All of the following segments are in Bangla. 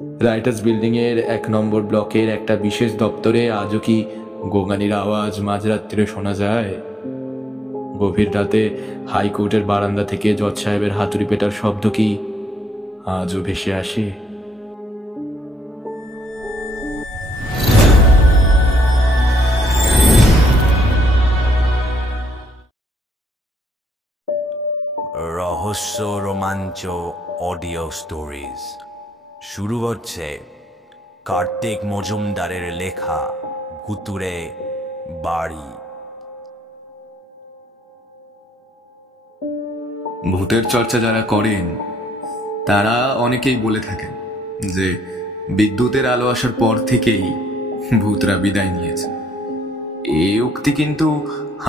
রাইটার্স বিল্ডিংয়ের 1 নম্বর ব্লকের একটা বিশেষ দপ্তরে আজও কি গোঙানির আওয়াজ মাঝরাত্রিরে শোনা যায়? গভীর রাতে হাইকোর্টের বারান্দা থেকে জজ সাহেবের হাতুড়ি পেটার শব্দ কি আজও ভেসে আসে? রহস্য রোমাঞ্চ অডিও স্টোরিজ শুরু হচ্ছে কার্তিক মজুমদারের লেখা ভুতুড়ে বাড়ি। ভূতের চর্চা যারা করেন তারা অনেকেই বলে থাকেন যে বিদ্যুতের আলো আসার পর থেকেই ভূতরা বিদায় নিয়েছে। এই উক্তি কিন্তু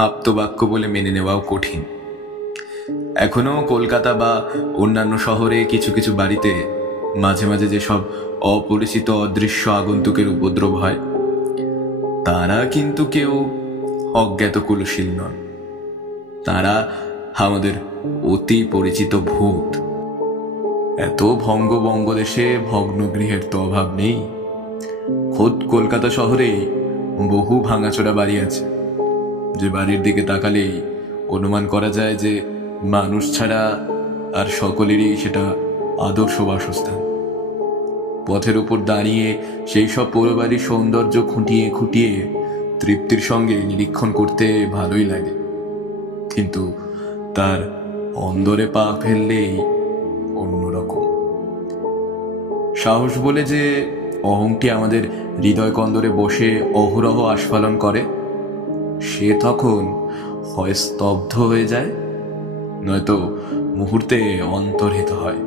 আপ্তবাক্য বলে মেনে নেওয়াও কঠিন। এখনো কলকাতা বা অন্যান্য শহরে কিছু কিছু বাড়িতে মাঝে মাঝে যেসব অপরিচিত অদৃশ্য আগন্তুকের উপদ্রব হয়, তারা কিন্তু কেউ অজ্ঞাত কুলশীল নন। তারা আমাদের অতি পরিচিত ভূত। এত বঙ্গদেশে ভগ্ন গৃহের তো অভাব নেই। খোদ কলকাতা শহরেই বহু ভাঙাচোরা বাড়ি আছে, যে বাড়ির দিকে তাকালেই অনুমান করা যায় যে মানুষ ছাড়া আর সকলেরই সেটা আদর্শ বাসস্থান। পথের উপর দাঁড়িয়ে সেই সব পৌরবাড়ির সৌন্দর্য খুঁটিয়ে খুঁটিয়ে তৃপ্তির সঙ্গে নিরীক্ষণ করতে ভালোই লাগে, কিন্তু তার অন্দরে পা ফেললেই অন্যরকম। সাহস বলে যে অহংটি আমাদের হৃদয় কন্দরে বসে অহরহ আস্ফালন করে, সে তখন হয় স্তব্ধ হয়ে যায়, নয়তো মুহূর্তে অন্তর্হিত হয়।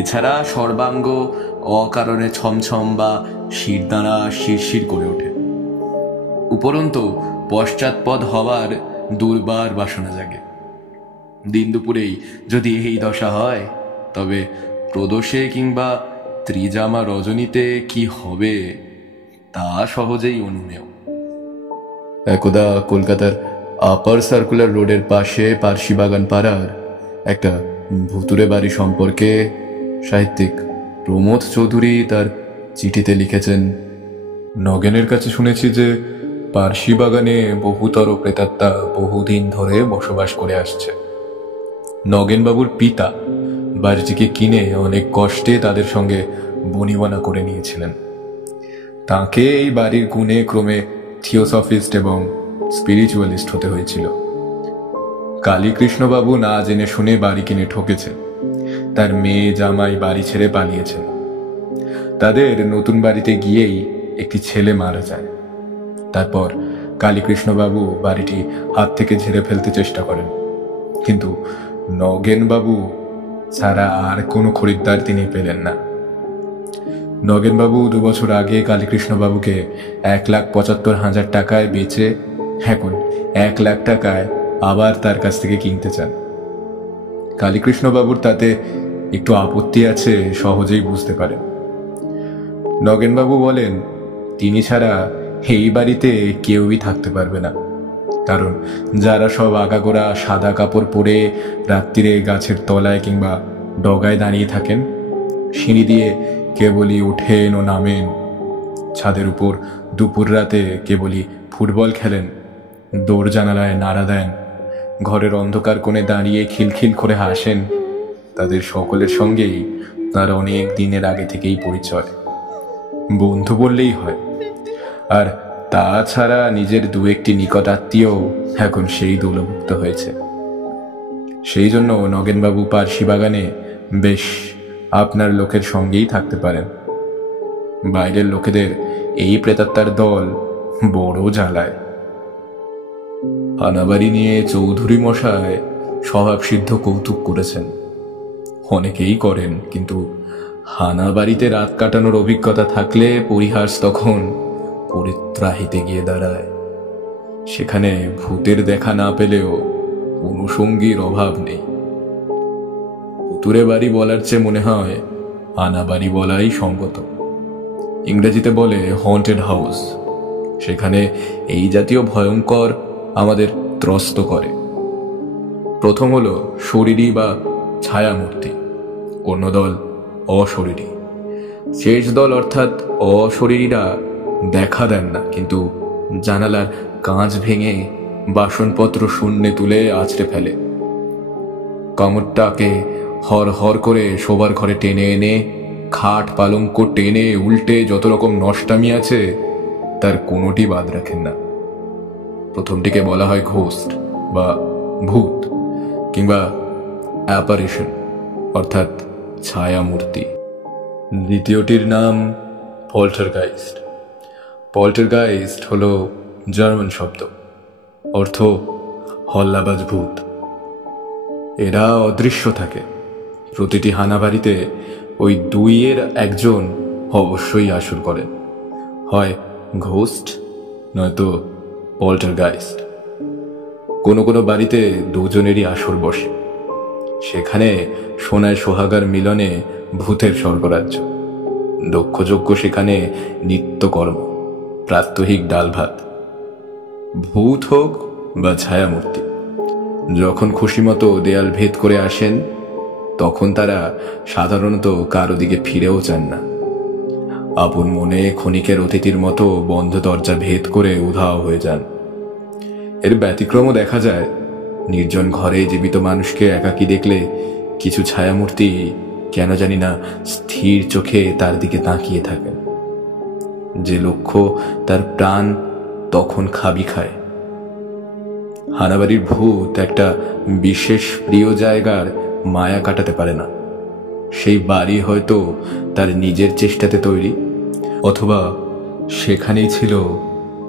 এছাড়া সর্বাঙ্গ অকারণে ছমছম বা শিরদাঁড়া শিরশির করে ওঠে। উপরন্তু পশ্চাৎপদ হওয়ার দুর্বার বাসনা জাগে। দিন দুপুরেই যদি এই দশা হয়, তবে প্রদোষে কিংবা ত্রিজামা রজনীতে কি হবে তা সহজেই অনুমেয়। একদা কলকাতার আপার সার্কুলার রোডের পাশে পার্সি বাগান পাড়ার একটা ভুতুরে বাড়ি সম্পর্কে সাহিত্যিক প্রমোদ চৌধুরী তার চিঠিতে লিখেছেন, নগেনের কাছে শুনেছি যে পার্সি বাগানে বহুতর প্রেতাত্মা বহুদিন ধরে বসবাস করে আসছে। নগেনবাবুর পিতা বাড়িটিকে কিনে অনেক কষ্টে তাদের সঙ্গে বনিবনা করে নিয়েছিলেন। তাকে এই বাড়ির গুণে ক্রমে থিওসফিস্ট এবং স্পিরিচুয়ালিস্ট হতে হয়েছিল। কালীকৃষ্ণবাবু না জেনে শুনে বাড়ি কিনে ঠকেছেন। তার মেয়ে জামাই বাড়ি ছেড়ে পালিয়েছেন। তাদের নতুন বাড়িতে গিয়েই একটি ছেলে মারা যায়। তারপর কালীকৃষ্ণবাবু বাড়িটি হাত থেকে ঝেড়ে ফেলতে চেষ্টা করেন, কিন্তু নগেনবাবু ছাড়া আর কোনো খরিদ্দার তিনি পেলেন না। নগেনবাবু 2 বছর আগে কালীকৃষ্ণবাবুকে 1,75,000 টাকায় বেচে এখন 1 লাখ টাকায় আবার তার কাছ থেকে কিনতে চান। কালীকৃষ্ণবাবুর তাতে একটু আপত্তি আছে সহজেই বুঝতে পারেন। নগেনবাবু বলেন তিনি ছাড়া এই বাড়িতে কেউই থাকতে পারবে না, কারণ যারা সব আগাগোড়া সাদা কাপড় পরে রাত্রিরে গাছের তলায় কিংবা ডগায় দাঁড়িয়ে থাকেন, সিঁড়ি দিয়ে কেবলই ওঠেন ও নামেন, ছাদের উপর দুপুর রাতে কেবলই ফুটবল খেলেন, দৌড় জানালায় নাড়া দেন, ঘরের অন্ধকার কোণে দাঁড়িয়ে খিলখিল করে হাসেন, তাদের সকলের সঙ্গেই তার অনেক দিনের আগে থেকেই পরিচয়, বন্ধু বললেই হয়। আর তাছাড়া নিজের 2-1টি নিকট আত্মীয় এখন সেই দৌলভুক্ত হয়েছে। সেই জন্য নগেনবাবু পার্সি বাগানে বেশ আপনার লোকের সঙ্গেই থাকতে পারেন। বাইরের লোকেদের এই প্রেতাত্মার দল বড় জ্বালায়। হানাবাড়ি নিয়ে চৌধুরী মশাই স্বভাবসিদ্ধ কৌতুক করেছেন, অনেকেই করেন, কিন্তু হানাবাড়িতে রাত কাটানোর অভিজ্ঞতা থাকলে পরিহাস তখন পরিত্রাহিতে গিয়ে দাঁড়ায়। সেখানে ভূতের দেখা না পেলেও অনুষঙ্গীর অভাব নেই। ভুতুরে বাড়ি বলার চেয়ে মনে হয় হানাবাড়ি বলাই সঙ্গত। ইংরেজিতে বলে হন্টেড হাউস। সেখানে এই জাতীয় ভয়ঙ্কর আমাদের ত্রস্ত করে। প্রথম হলো শরীরী বা ছায়ামূর্তি, অন্য দল অশরীরী। শেষ দল অর্থাৎ অশরীরীরা দেখা দেন না, কিন্তু জানালার কাঁচ ভেঙে বাসনপত্র শূন্যে তুলে আছড়ে ফেলে। কামড়টাকে হর হর করে শোবার ঘরে টেনে এনে খাট পালঙ্ক টেনে উল্টে যত রকম নষ্টামি আছে তার কোনোটি বাদ রাখেন না। প্রথমটিকে বলা হয় ঘোস্ট বা ভূত কিংবা অ্যাপারেশন অর্থাৎ ছায়ামূর্তি। দ্বিতীয়টির নাম পল্টারগাইস্ট। পল্টারগাইস্ট হলো জার্মান শব্দ, অর্থ হল্লাবাজ ভূত। এরা অদৃশ্য থাকে। প্রতিটি হানাবাড়িতে ওই দুইয়ের একজন অবশ্যই আসর করেন, হয় ঘোস্ট নয়তো পল্টারগাইস্ট। কোনো কোনো বাড়িতে দুজনেরই আসর বসে। সেখানে সোনায় সোহাগার মিলনে ভূতের স্বর্গরাজ্য। দক্ষযজ্ঞ সেখানে নিত্যকর্ম, প্রাত্যহিক ডাল ভাত। ভূত হোক বা ছায়ামূর্তি, যখন খুশি মতো দেয়াল ভেদ করে আসেন তখন তারা সাধারণত কারো দিকে ফিরেও চান না। আপন মনে ক্ষণিকের অতিথির মতো বন্ধ দরজা ভেদ করে উধাও হয়ে যান। এর ব্যতিক্রমও দেখা যায়। নির্জন ঘরে জীবিত মানুষকে একাকী দেখলে কিছু ছায়ামূর্তি কেন জানি না স্থির চোখে তার দিকে তাকিয়ে থাকেন। যে লক্ষ্য তার প্রাণ তখন খাবি খায়। হানাবাড়ির ভূত একটা বিশেষ প্রিয় জায়গার মায়া কাটাতে পারে না। সেই বাড়ি হয়তো তার নিজের চেষ্টাতে তৈরি, অথবা সেখানেই ছিল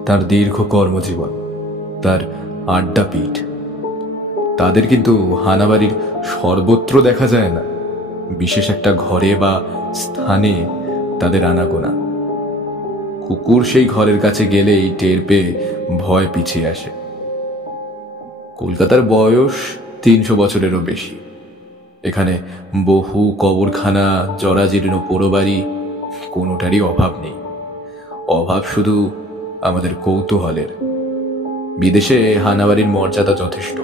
তার দীর্ঘ কর্মজীবন, তার আড্ডাপীঠ। তাদের কিন্তু হানাবাড়ির সর্বত্র দেখা যায় না, বিশেষ একটা ঘরে বা স্থানে তাদের আনাগোনা। কুকুর সেই ঘরের কাছে গেলেই টের পেয়ে ভয় পিছিয়ে আসে। কলকাতার বয়স 300 বছরেরও বেশি। এখানে বহু কবরখানা, জরাজীর্ণ পোড়োবাড়ি, কোনোটারই অভাব নেই। অভাব শুধু আমাদের কৌতূহলের। বিদেশে হানাবাড়ির মর্যাদা যথেষ্ট।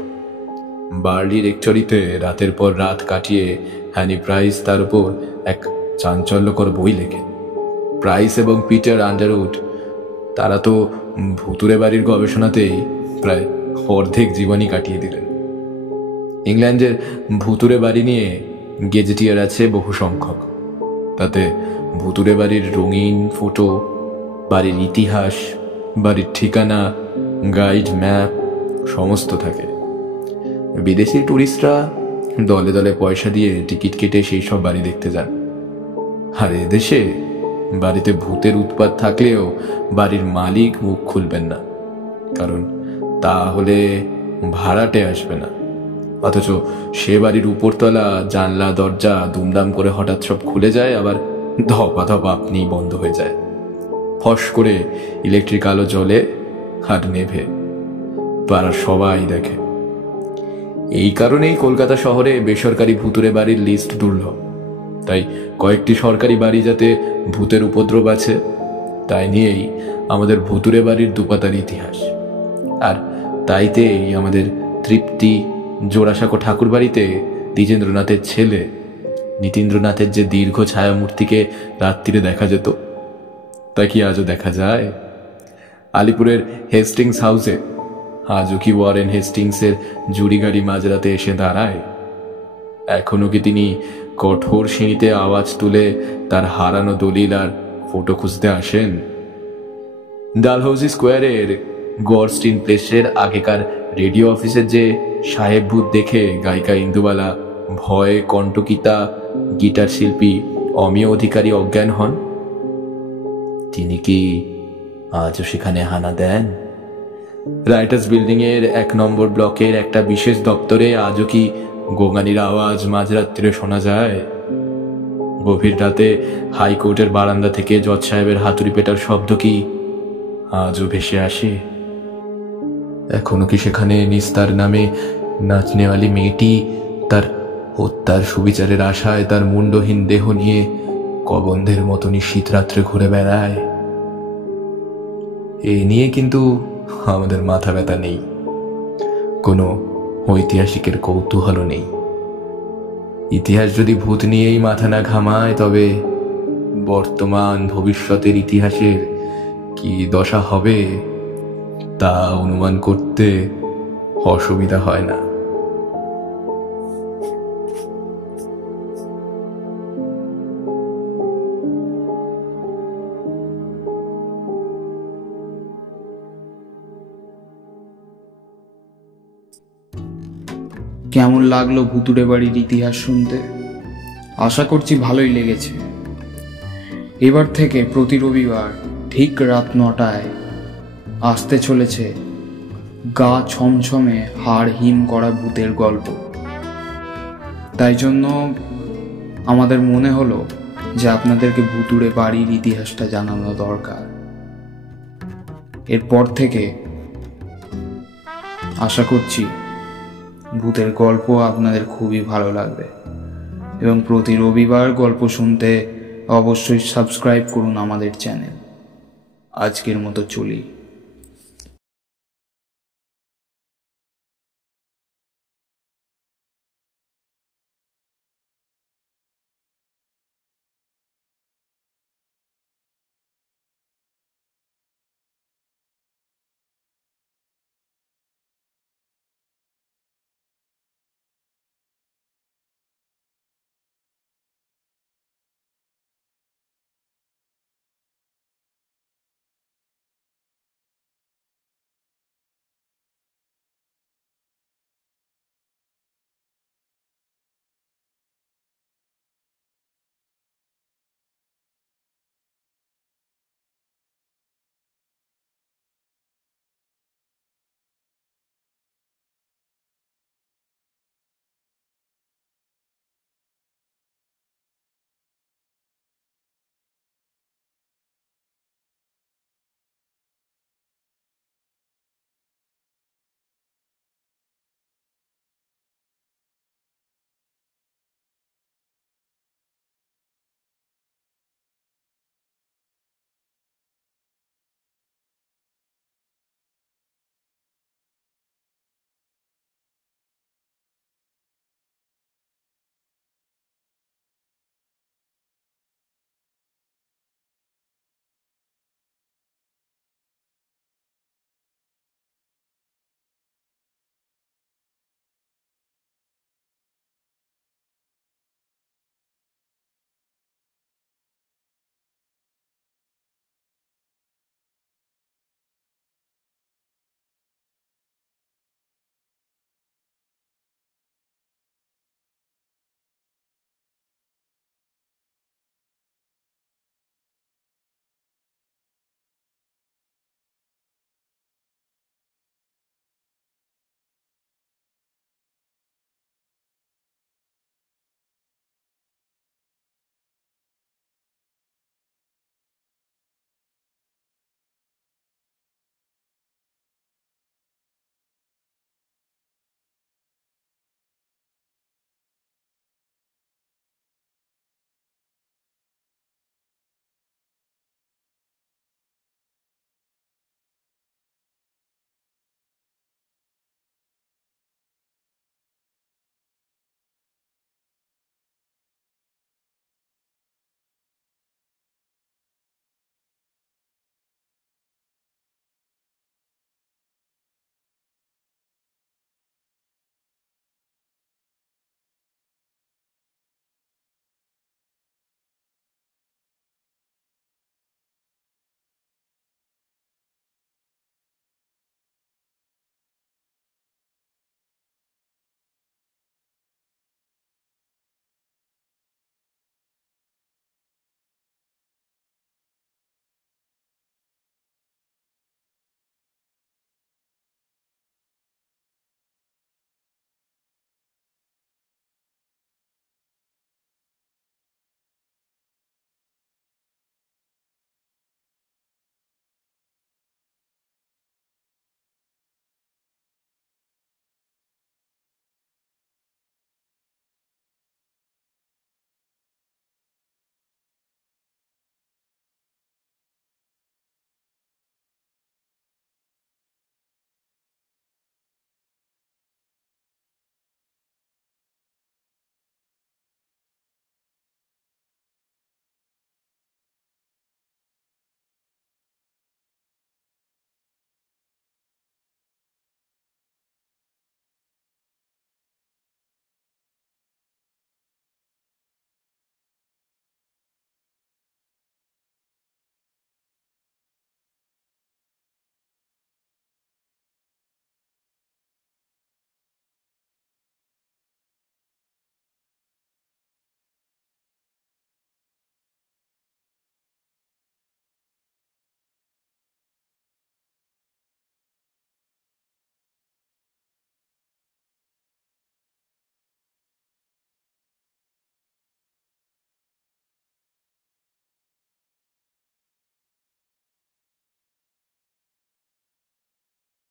বার্লি রেকচুরিতে রাতের পর রাত কাটিয়ে হ্যানি প্রাইস তার উপর এক চাঞ্চল্যকর বই লেখেন। প্রাইস এবং পিটার আন্ডারউড তারা তো ভুতুরে বাড়ির গবেষণাতেই প্রায় অর্ধেক জীবনই কাটিয়ে দিলেন। ইংল্যান্ডের ভুতুরে বাড়ি নিয়ে গেজেটিয়ার আছে বহু সংখ্যক। তাতে ভুতুরে বাড়ির রঙিন ফটো, বাড়ির ইতিহাস, বাড়ির ঠিকানা, গাইড, ম্যাপ সমস্ত থাকে। বিদেশি ট্যুরিস্টরা দলে দলে পয়সা দিয়ে টিকিট কেটে সেই সব বাড়ি দেখতে যান। আর এদেশে বাড়িতে ভূতের উৎপাত থাকলেও বাড়ির মালিক মুখ খুলবেন না, কারণ তাহলে ভাড়াটে আসবে না। অথচ সে বাড়ির উপরতলা জানলা দরজা দুমদাম করে হঠাৎ সব খুলে যায়, আবার ধপাধপ আপনি বন্ধ হয়ে যায়। ফস করে ইলেকট্রিক আলো জ্বলে আর নেভে, পাড়ার সবাই দেখে। এই কারণেই কলকাতা শহরে বেসরকারি ভুতুরে বাড়ির লিস্ট দুর্লভ। তাই কয়েকটি সরকারি বাড়ি যাতে ভূতের উপদ্রব আছে তাই নিয়েই আমাদের ভুতুরে বাড়ির দুপাতার ইতিহাস। আর তাইতেই আমাদের তৃপ্তি জোড়াসাঁকো ঠাকুর বাড়িতে দ্বিজেন্দ্রনাথের ছেলে নীতীন্দ্রনাথের যে দীর্ঘ ছায়ামূর্তিকে রাত্রিরে দেখা যেত, তা কি আজও দেখা যায়? আলিপুরের হেস্টিংস হাউসে আজও কি ওয়ারেন হেস্টিংসের জুড়ি গাড়ি মাঝরাতে এসে দাঁড়ায়? এখনো কি তিনি কঠোর সিঁড়িতে আওয়াজ তুলে তার হারানো দলিল আর ফটো খুঁজতে আসেন? ডালহৌসি স্কোয়ারের গড়স্টিন প্লেসের আগেকার রেডিও অফিসের যে সাহেব ভূত দেখে গায়িকা ইন্দুবালা ভয়ে কণ্টকিতা গিটার শিল্পী অমিয় অধিকারী অজ্ঞান হন, তিনি কি আজও সেখানে হানা দেন? রাইটার্স বিল্ডিং এর 1 নম্বর ব্লকের একটা বিশেষ দপ্তরে আজও কি গোঙানির আওয়াজ মাঝরাত্রিরে শোনা যায়? গভীর রাতে হাইকোর্টের বারান্দা থেকে জজ সাহেবের হাতুড়ি পেটার শব্দ কি আজও ভেসে আসে? এখনো কি সেখানে নিস্তার নামে নাচনেওয়ালি মেয়েটি তার হত্যার সুবিচারের আশায় তার মুন্ডহীন দেহ নিয়ে কবন্ধের মতনই শীতরাত্রে ঘুরে বেড়ায়? এ নিয়ে কিন্তু আমাদের মাথা ব্যথা নেই, কোনো ঐতিহাসিকের কৌতূহলও নেই। ইতিহাস যদি ভূত নিয়েই মাথা না ঘামায় তবে বর্তমান ভবিষ্যতের ইতিহাসের কি দশা হবে তা অনুমান করতে অসুবিধা হয় না। কেমন লাগলো ভুতুড়ে বাড়ির ইতিহাস শুনতে? আশা করছি ভালোই লেগেছে। এবার থেকে প্রতি রবিবার ঠিক রাত 9টায় আসতে চলেছে গা ছমছমে হাড় হিম করা ভূতের গল্প। তাই জন্য আমাদের মনে হলো যে আপনাদেরকে ভুতুড়ে বাড়ির ইতিহাসটা জানানো দরকার। এরপর থেকে আশা করছি ভূতের গল্প আপনাদের খুবই ভালো লাগবে এবং প্রতি রবিবার গল্প শুনতে অবশ্যই সাবস্ক্রাইব করুন আমাদের চ্যানেল। আজকের মতো চলি।